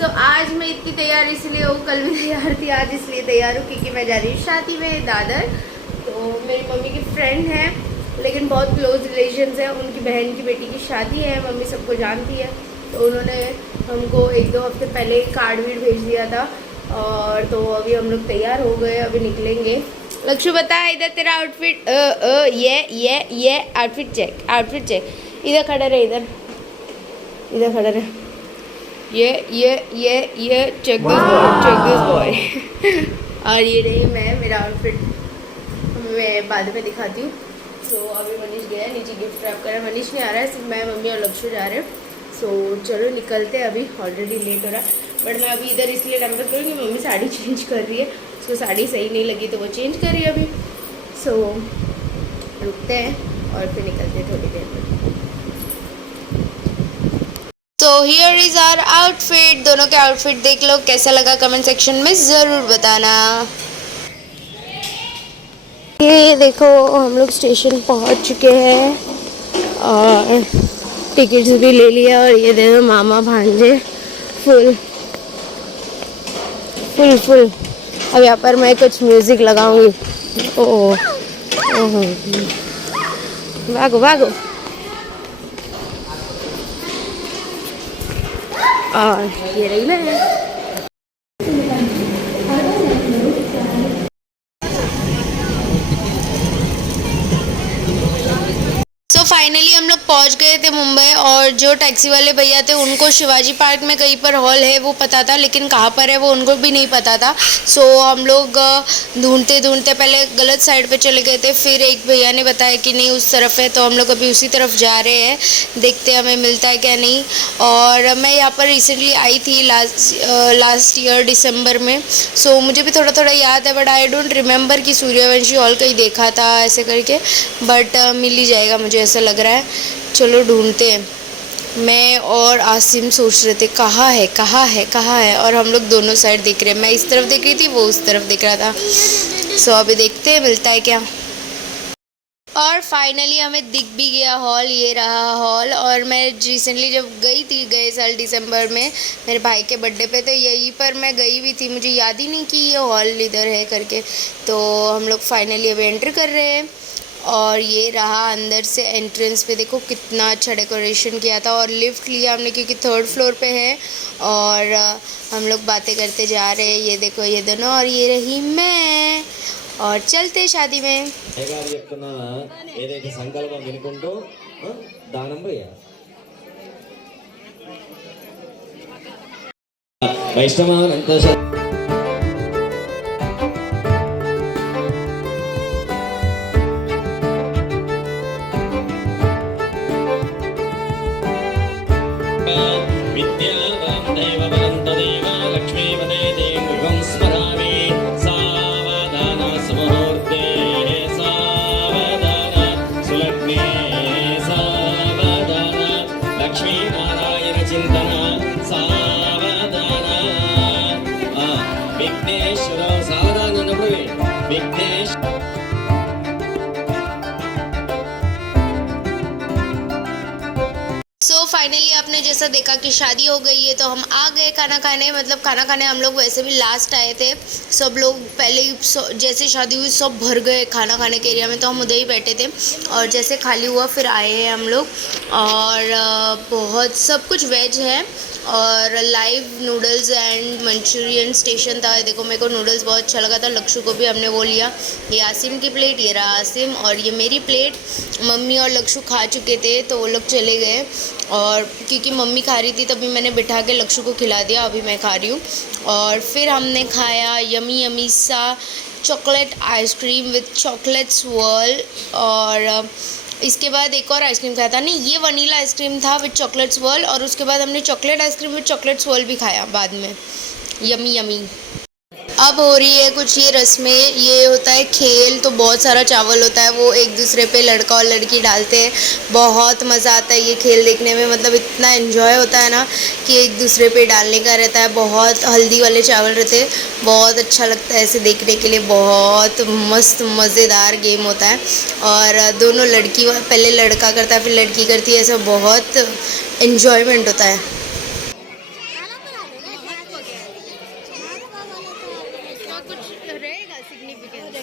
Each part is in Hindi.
आज मैं इतनी तैयार इसलिए हूँ, कल भी तैयार थी, आज इसलिए तैयार हूँ क्योंकि मैं जा रही हूँ शादी में दादर। तो मेरी मम्मी की फ्रेंड है, लेकिन बहुत क्लोज रिलेशंस है, उनकी बहन की बेटी की शादी है, मम्मी सबको जानती है। तो उन्होंने हमको 1-2 हफ्ते पहले कार्ड वीड भेज दिया था, और तो अभी हम लोग तैयार हो गए, अभी निकलेंगे। लक्ष्य बता, इधर तेरा आउटफिट, ये आउटफिट चेक, इधर खड़ा रहे, इधर खड़ा रहे, ये चेक दिस बॉय और ये रही मैं, मेरा आउटफिट मैं बाद में दिखाती हूँ। सो अभी मनीष गया है नीचे गिफ्ट रैप कर रहा है, मनीष नहीं आ रहा है, सिर्फ मैं, मम्मी और लक्ष्य जा रहे हैं। सो चलो निकलते हैं, अभी ऑलरेडी लेट हो रहा है, बट मैं अभी इधर इसलिए नंबर करूँगी, मम्मी साड़ी चेंज कर रही है, उसको साड़ी सही नहीं लगी तो वो चेंज कर रही है अभी। सो रुकते हैं और फिर निकलते हैं थोड़ी देर में। तो हियर इज आवर आउटफिट, दोनों के आउटफिट देख लो, कैसा लगा कमेंट सेक्शन में ज़रूर बताना। ये देखो हम लोग स्टेशन पहुंच चुके हैं और टिकट्स भी ले लिया, और ये देखो मामा भांजे फुल। अब यहाँ पर मैं कुछ म्यूज़िक लगाऊंगी। ओह भागो और ये रही मैं। तो फाइनली हम लोग पहुंच गए थे मुंबई, और जो टैक्सी वाले भैया थे उनको शिवाजी पार्क में कहीं पर हॉल है वो पता था, लेकिन कहाँ पर है वो उनको भी नहीं पता था। सो हम लोग ढूंढते पहले गलत साइड पे चले गए थे, फिर एक भैया ने बताया कि नहीं उस तरफ है, तो हम लोग अभी उसी तरफ जा रहे हैं, देखते हैं हमें मिलता है क्या नहीं। और मैं यहाँ पर रिसेंटली आई थी लास्ट ईयर दिसंबर में, सो मुझे भी थोड़ा थोड़ा याद है, बट आई डोंट रिमेंबर कि सूर्यवंशी हॉल कहीं देखा था ऐसे करके, बट मिल ही जाएगा मुझे ऐसा लग रहा है। चलो ढूंढते हैं। मैं और आसिम सोच रहे थे कहाँ है, और हम लोग दोनों साइड देख रहे हैं, मैं इस तरफ देख रही थी, वो उस तरफ देख रहा था। सो अभी देखते हैं मिलता है क्या। और फाइनली हमें दिख भी गया हॉल, ये रहा हॉल। और मैं रिसेंटली जब गई थी, गए साल दिसंबर में मेरे भाई के बर्थडे पे, तो यहीं पर मैं गई भी थी, मुझे याद ही नहीं कि ये हॉल इधर है करके। तो हम लोग फाइनली अभी एंटर कर रहे हैं, और ये रहा अंदर से एंट्रेंस पे, देखो कितना अच्छा डेकोरेशन किया था। और लिफ्ट लिया हमने क्योंकि 3rd फ्लोर पे है, और हम लोग बातें करते जा रहे हैं। ये देखो ये दोनों, और ये रही मैं, और चलते शादी में। सो फाइनली आपने जैसा देखा कि शादी हो गई है, तो हम आ गए खाना खाने। मतलब खाना खाने हम लोग वैसे भी लास्ट आए थे, सब लोग पहले ही जैसे शादी हुई सब भर गए खाना खाने के एरिया में, तो हम उधर ही बैठे थे, और जैसे खाली हुआ फिर आए हैं हम लोग। और बहुत सब कुछ वेज है, और live noodles and Manchurian station था। देखो मेरे को नूडल्स बहुत अच्छा लगा था, लक्ष्य को भी हमने वो लिया। ये आसिम की प्लेट, ये रहा आसिम, और ये मेरी प्लेट। मम्मी और लक्ष्य खा चुके थे तो वो लोग चले गए, और क्योंकि मम्मी खा रही थी तभी मैंने बिठा के लक्ष्य को खिला दिया, अभी मैं खा रही हूँ। और फिर हमने खाया यमी सा chocolate ice cream with chocolate swirl, और इसके बाद एक और आइसक्रीम खाया था, नहीं ये वनीला आइसक्रीम था विथ चॉकलेट swirl, और उसके बाद हमने chocolate ice cream with chocolate swirl भी खाया बाद में। यमी। अब हो रही है कुछ ये रस्में, ये होता है खेल, तो बहुत सारा चावल होता है, वो एक दूसरे पे लड़का और लड़की डालते हैं। बहुत मज़ा आता है ये खेल देखने में, मतलब इतना एंजॉय होता है ना कि एक दूसरे पे डालने का रहता है। बहुत हल्दी वाले चावल रहते हैं, बहुत अच्छा लगता है ऐसे देखने के लिए, बहुत मस्त मज़ेदार गेम होता है। और दोनों लड़की, पहले लड़का करता है फिर लड़की करती है, ऐसा बहुत इन्जॉयमेंट होता है। कुछ रहेगा सिग्निफिकेंस।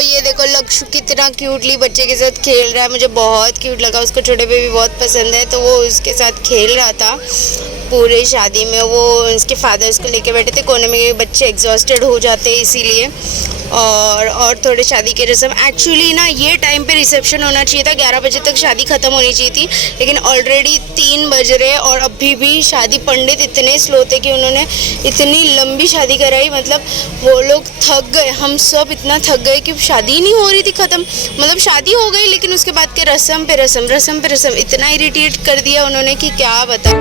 ये देखो लक्ष्य कितना क्यूटली बच्चे के साथ खेल रहा है, मुझे बहुत क्यूट लगा, उसको छोटे बेबी बहुत पसंद है तो वो उसके साथ खेल रहा था पूरे शादी में। वो उसके फादर उसको लेके बैठे थे कोने में, बच्चे एग्जॉस्टेड हो जाते हैं इसीलिए। और थोड़े शादी के रस्म, एक्चुअली ना ये टाइम पे रिसेप्शन होना चाहिए था, 11 बजे तक शादी ख़त्म होनी चाहिए थी, लेकिन ऑलरेडी 3 बज रहे और अभी भी शादी, पंडित इतने स्लो थे कि उन्होंने इतनी लंबी शादी कराई, मतलब वो लोग थक गए, हम सब इतना थक गए कि शादी ही नहीं हो रही थी ख़त्म। मतलब शादी हो गई लेकिन उसके बाद के रस्म पे रस्म इतना इरिटेट कर दिया उन्होंने कि क्या बता।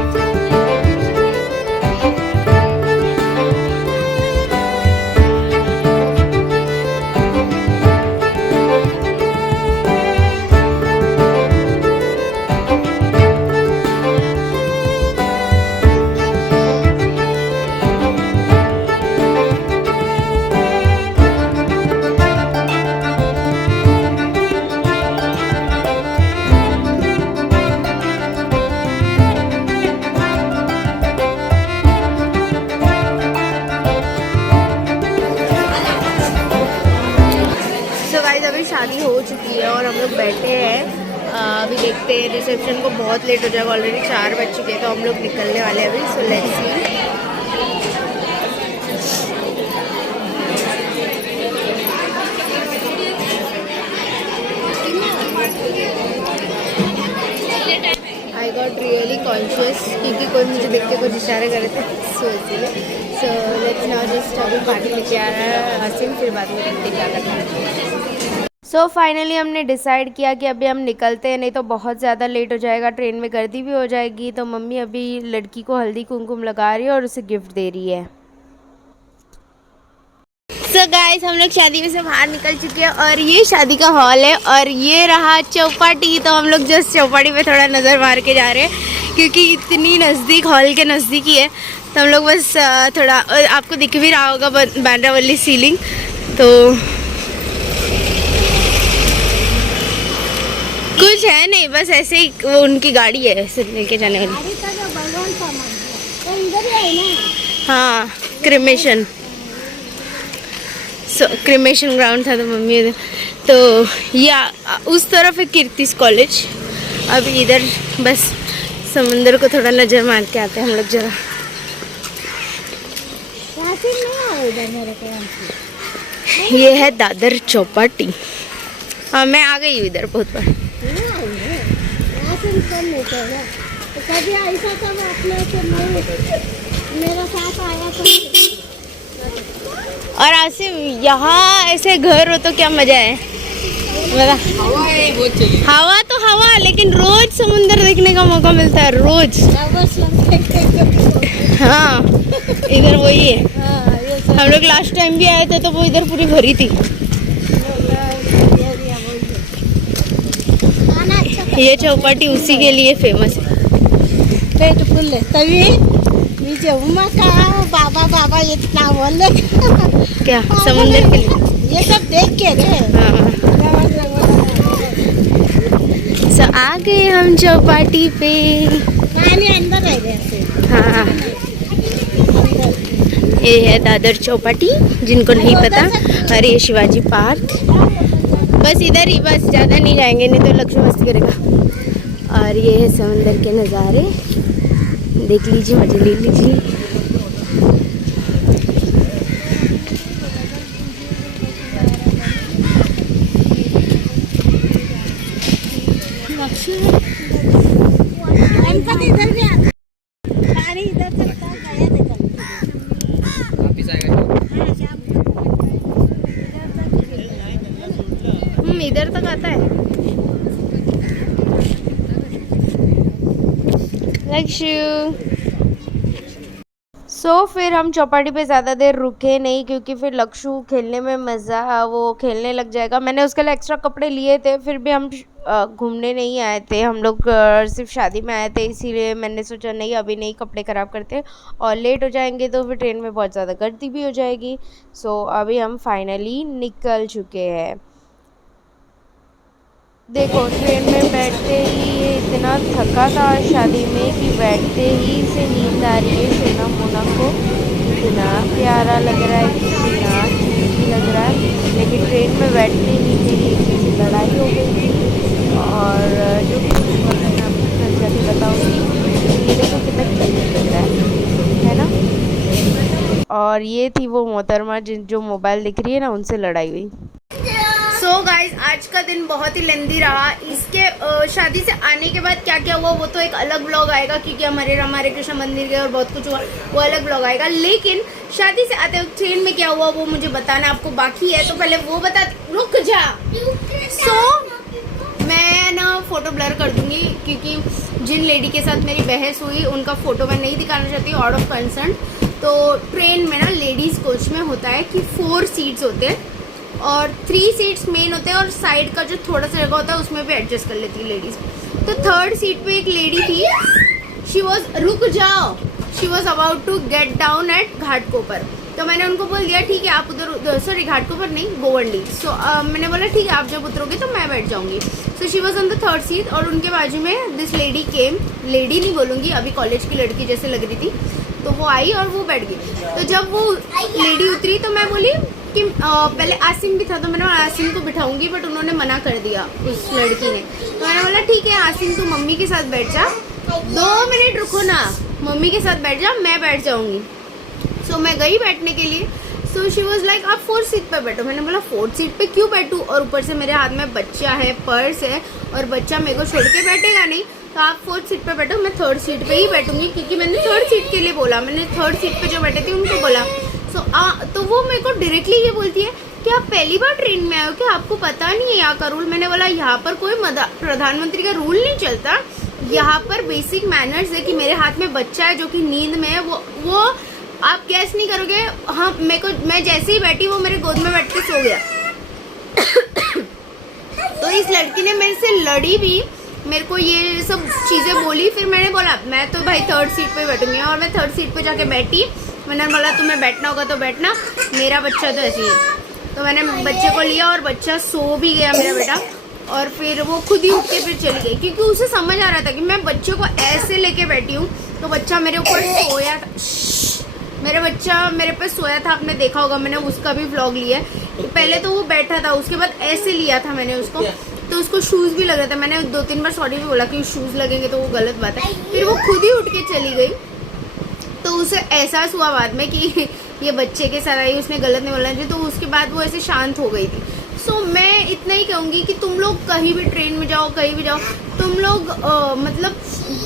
अभी शादी हो चुकी है और हम लोग बैठे हैं, अभी देखते हैं रिसेप्शन को, बहुत लेट हो जाएगा, ऑलरेडी 4 बज चुके हैं तो हम लोग निकलने वाले हैं अभी। So let's see. I got really conscious क्योंकि कोई मुझे देख के कुछ इशारे कर रहे थे, सो इसीलिए। सो लेट्स नाउ जस्ट अभी पार्टी लेके आ रहा है आसिम, फिर बाद में देखते क्या करना है। सो फाइनली हमने डिसाइड किया कि अभी हम निकलते हैं, नहीं तो बहुत ज़्यादा लेट हो जाएगा, ट्रेन में गर्दी भी हो जाएगी। तो मम्मी अभी लड़की को हल्दी कुमकुम लगा रही है और उसे गिफ्ट दे रही है। सो गाइस हम लोग शादी में से बाहर निकल चुके हैं और ये शादी का हॉल है और ये रहा चौपाटी। तो हम लोग जस्ट चौपाटी पे थोड़ा नज़र मार के जा रहे हैं क्योंकि इतनी नज़दीक, हॉल के नज़दीक ही है, तो हम लोग बस थोड़ा, आपको दिख भी रहा होगा बांद्रावली सीलिंग, तो कुछ है नहीं, बस ऐसे ही वो उनकी गाड़ी है ऐसे लेके जाने वाली। हाँ क्रिमेशन, क्रिमेशन ग्राउंड था तो मम्मी, तो या उस तरफ है कीर्तिस कॉलेज। अब इधर बस समुंदर को थोड़ा नज़र मार के आते हैं हम लोग जरा। ये है दादर चौपाटी। हाँ मैं आ गई हूँ इधर बहुत बार। कभी ऐसा था मेरा साथ आया तो। और आसिम यहाँ ऐसे घर हो तो क्या मजा है, हवा तो हवा, लेकिन रोज समुंदर देखने का मौका मिलता है रोज। हाँ इधर वही है। हम लोग लास्ट टाइम भी आए थे तो वो इधर पूरी भरी थी। ये चौपाटी उसी के लिए फेमस है। पेट फुल है तभी नीचे उमा का बाबा बाबा इतना बोल क्या समुंदर के लिए ये सब देख के रे। हाँ सो आ गए हम चौपाटी पे, पानी अंदर रह गए। हाँ ये है दादर चौपाटी, जिनको नहीं पता। और ये शिवाजी पार्क, बस इधर ही, बस ज़्यादा नहीं जाएंगे नहीं तो लक्ष्य मस्ती करेगा। और ये है समंदर के नज़ारे, देख लीजिए, मजे ले लीजिए। इधर भी पानी इधर चलता है, इधर तक आता है। सो फिर हम चौपाटी पे ज़्यादा देर रुके नहीं क्योंकि फिर लक्ष्य खेलने में मज़ा, वो खेलने लग जाएगा। मैंने उसके लिए एक्स्ट्रा कपड़े लिए थे, फिर भी हम घूमने नहीं आए थे, हम लोग सिर्फ शादी में आए थे, इसीलिए मैंने सोचा नहीं अभी नहीं कपड़े ख़राब करते और लेट हो जाएंगे तो फिर ट्रेन में बहुत ज़्यादा गर्दी भी हो जाएगी। सो अभी हम फाइनली निकल चुके हैं। देखो ट्रेन में बैठते ही ये इतना थका था शादी में कि बैठते ही इसे नींद आ रही है। सोना मोना को इतना प्यारा लग रहा है, कितना क्यूटी लग रहा है, लेकिन ट्रेन में बैठते ही मेरी एक से लड़ाई हो गई थी। और जो कि मुझे पता है, मैं आपको घर जाके बताऊँगी। ये देखो कितना क्यूट लग रहा है ना। और ये थी वो मोहतरमा जिन जो मोबाइल दिख रही है ना, उनसे लड़ाई हुई। सो गाइज आज का दिन बहुत ही लेंदी रहा। इसके शादी से आने के बाद क्या क्या हुआ वो तो एक अलग ब्लॉग आएगा, क्योंकि हम हरे राम हरे कृष्ण मंदिर गए और बहुत कुछ हुआ, वो अलग ब्लॉग आएगा। लेकिन शादी से आते वक्त ट्रेन में क्या हुआ वो मुझे बताना आपको बाकी है, तो पहले वो बता। रुक जा। मैं ना फोटो ब्लर कर दूंगी, क्योंकि जिन लेडी के साथ मेरी बहस हुई उनका फोटो मैं नहीं दिखाना चाहती, आउट ऑफ कंसर्न। तो ट्रेन में ना लेडीज़ कोच में होता है कि 4 सीट्स होते हैं और 3 सीट्स मेन होते हैं, और साइड का जो थोड़ा सा जगह होता है उसमें भी एडजस्ट कर लेती है लेडीज़। तो 3rd सीट पे एक लेडी थी, शी वॉज, रुक जाओ, she was about to get down at Ghatkopar. तो मैंने उनको बोल दिया ठीक है आप उधर, सॉरी घाटकोपर नहीं, गोवंडी। सो मैंने बोला ठीक है आप जब उतरोगे तो मैं बैठ जाऊंगी। So she was on the 3rd seat, और उनके बाजू में दिस लेडी केम, लेडी नहीं बोलूँगी, अभी कॉलेज की लड़की जैसे लग रही थी, तो वो आई और वो बैठ गई। तो जब वो लेडी उतरी तो मैं बोली कि पहले आसिम भी था, तो मैंने आसिम को बिठाऊंगी, बट उन्होंने मना कर दिया उस लड़की ने। तो मैंने बोला ठीक है आसिम तू मम्मी के साथ बैठ जा, 2 मिनट रुको ना, मम्मी के साथ बैठ जा, मैं बैठ जाऊंगी। सो मैं गई बैठने के लिए। सो शी वॉज लाइक आप 4th सीट पे बैठो। मैंने बोला 4th सीट पे क्यों बैठूँ, और ऊपर से मेरे हाथ में बच्चा है, पर्स है, और बच्चा मेरे को छोड़ के बैठेगा नहीं, तो आप 4th सीट पे बैठो, मैं 3rd सीट पे ही बैठूंगी, क्योंकि मैंने 3rd सीट के लिए बोला, मैंने 3rd सीट पे जो बैठे थे उनको बोला। तो वो मेरे को डायरेक्टली ये बोलती है कि आप पहली बार ट्रेन में आए हो क्या, आपको पता नहीं है यहाँ का रूल। मैंने बोला यहाँ पर कोई प्रधानमंत्री का रूल नहीं चलता, यहाँ पर बेसिक मैनर्स है कि मेरे हाथ में बच्चा है जो कि नींद में है, वो आप गैस नहीं करोगे। हाँ मेरे को, मैं जैसे ही बैठी वो मेरे गोद में बैठ के सो गया। तो इस लड़की ने मेरे से लड़ी भी, मेरे को ये सब चीज़ें बोली। फिर मैंने बोला मैं तो भाई 3rd सीट पे बैठूंगी, और मैं 3rd सीट पे जाके बैठी। मैंने बोला तुम्हें बैठना होगा तो बैठना, मेरा बच्चा तो ऐसे ही है। तो मैंने बच्चे को लिया और बच्चा सो भी गया मेरा बेटा, और फिर वो खुद ही उठ के फिर चली गई, क्योंकि उसे समझ आ रहा था कि मैं बच्चे को ऐसे लेके बैठी हूँ। तो बच्चा मेरे ऊपर सोया था, मेरा बच्चा मेरे पे सोया था, आपने देखा होगा, मैंने उसका भी व्लॉग लिया है। पहले तो वो बैठा था, उसके बाद ऐसे लिया था मैंने उसको, तो उसको शूज़ भी लग रहा था। मैंने 2-3 बार सॉरी भी बोला कि शूज़ लगेंगे तो वो गलत बात है। फिर वो खुद ही उठ के चली गई। तो उसे एहसास हुआ बाद में कि ये बच्चे के साथ आई, उसने गलत नहीं बोला, तो उसके बाद वो ऐसे शांत हो गई थी। सो मैं इतना ही कहूँगी कि तुम लोग कहीं भी ट्रेन में जाओ, कहीं भी जाओ, तुम लोग मतलब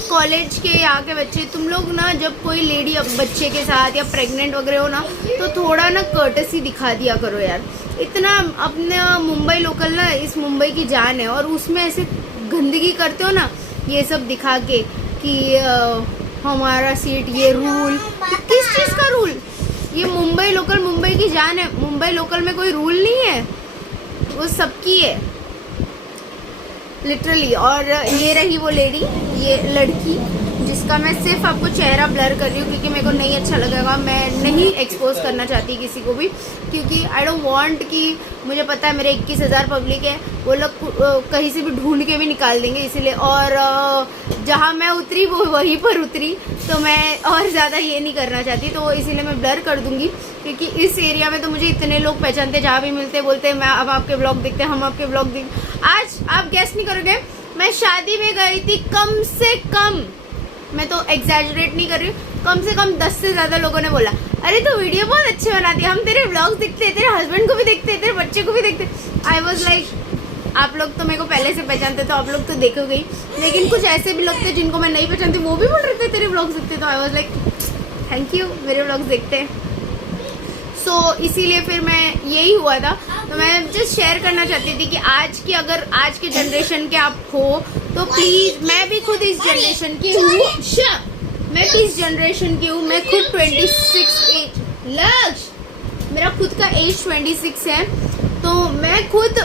कॉलेज के यहाँ के बच्चे, तुम लोग ना जब कोई लेडी अब बच्चे के साथ या प्रेग्नेंट वगैरह हो ना, तो थोड़ा ना कर्टसी दिखा दिया करो यार। इतना अपना मुंबई लोकल ना, इस मुंबई की जान है, और उसमें ऐसे गंदगी करते हो ना ये सब दिखा के कि हमारा सीट, ये रूल, किस चीज़ का रूल? ये मुंबई लोकल, मुंबई की जान है, मुंबई लोकल में कोई रूल नहीं है, वो सबकी है लिटरली। और ये रही वो लेडी, ये लड़की जिसका मैं सिर्फ आपको चेहरा ब्लर कर रही हूँ, क्योंकि मेरे को नहीं अच्छा लगेगा, मैं नहीं एक्सपोज करना चाहती किसी को भी, क्योंकि आई डोंट वांट कि, मुझे पता है मेरे 21,000 पब्लिक है, वो लोग कहीं से भी ढूंढ के भी निकाल देंगे, इसीलिए। और जहाँ मैं उतरी वो वहीं पर उतरी, तो मैं और ज़्यादा ये नहीं करना चाहती, तो इसीलिए मैं ब्लर कर दूँगी, क्योंकि इस एरिया में तो मुझे इतने लोग पहचानते, जहाँ भी मिलते बोलते हैं मैं अब आपके ब्लॉग देखते हैं, हम आपके ब्लॉग देखते। आज आप गेस नहीं करोगे, मैं शादी में गई थी, कम से कम, मैं तो एग्जैजरेट नहीं कर रही हूँ, कम से कम 10 से ज़्यादा लोगों ने बोला अरे तो वीडियो बहुत अच्छे बनाती है, हम तेरे व्लॉग्स देखते हैं, तेरे हस्बैंड को भी देखते हैं, तेरे बच्चे को भी देखते हैं। आई वॉज लाइक आप लोग तो मेरे को पहले से पहचानते, तो आप लोग तो देखोगे ही, लेकिन कुछ ऐसे भी लोग थे जिनको मैं नहीं पहचानती, वो भी बोल रहे थे तेरे व्लॉग्स देखते। तो I was like thank you, मेरे व्लॉग्स देखते हैं। सो इसीलिए फिर मैं यही हुआ था, तो मैं जस्ट शेयर करना चाहती थी कि आज की, अगर आज के जनरेशन के आप हो तो प्लीज़, मैं भी खुद इस जनरेशन की हूँ, मैं किस जनरेशन की हूँ, मैं खुद 26 एज, लक्ष्य मेरा खुद का एज 26 है। तो मैं खुद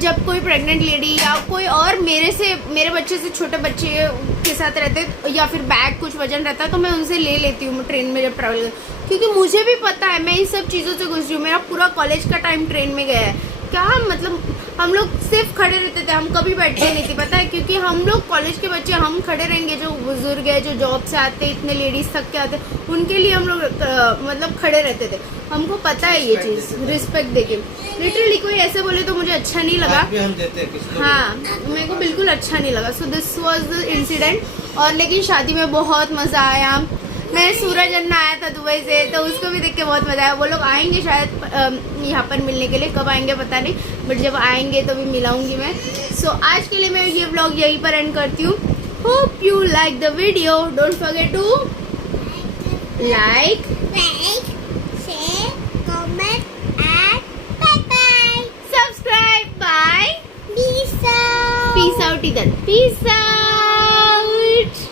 जब कोई प्रेग्नेंट लेडी या कोई और मेरे बच्चे से छोटे बच्चे के साथ रहते, या फिर बैग कुछ वजन रहता, तो मैं उनसे ले लेती हूँ ट्रेन में जब ट्रैवल, क्योंकि मुझे भी पता है, मैं इन सब चीज़ों से गुजरी हूँ, मेरा पूरा कॉलेज का टाइम ट्रेन में गया है, क्या मतलब हम लोग सिर्फ खड़े रहते थे, हम कभी बैठते नहीं थे, पता है, क्योंकि हम लोग कॉलेज के बच्चे हम खड़े रहेंगे, जो बुजुर्ग है, जो जॉब से आते, इतने लेडीज थक के आते, उनके लिए हम लोग मतलब खड़े रहते थे। हमको पता है ये चीज़, रिस्पेक्ट देके। लिटरली कोई ऐसे बोले तो मुझे अच्छा नहीं लगा। हम देते हैं किसी को। हाँ, मेरे को बिल्कुल अच्छा नहीं लगा। So this was the incident. और लेकिन शादी में बहुत मज़ा आया। मैं सूरज अन्ना आया था दुबई से, तो उसको भी देख के बहुत मज़ा आया। वो लोग आएंगे शायद यहाँ पर मिलने के लिए, कब आएंगे पता नहीं, बट जब आएंगे तो भी मिलाऊंगी मैं। सो आज के लिए मैं ये व्लॉग यहीं पर एंड करती हूँ। Hope you like the video. Don't forget to like, share, comment and bye-bye. subscribe, bye. Peace out. Peace out इधर, peace out.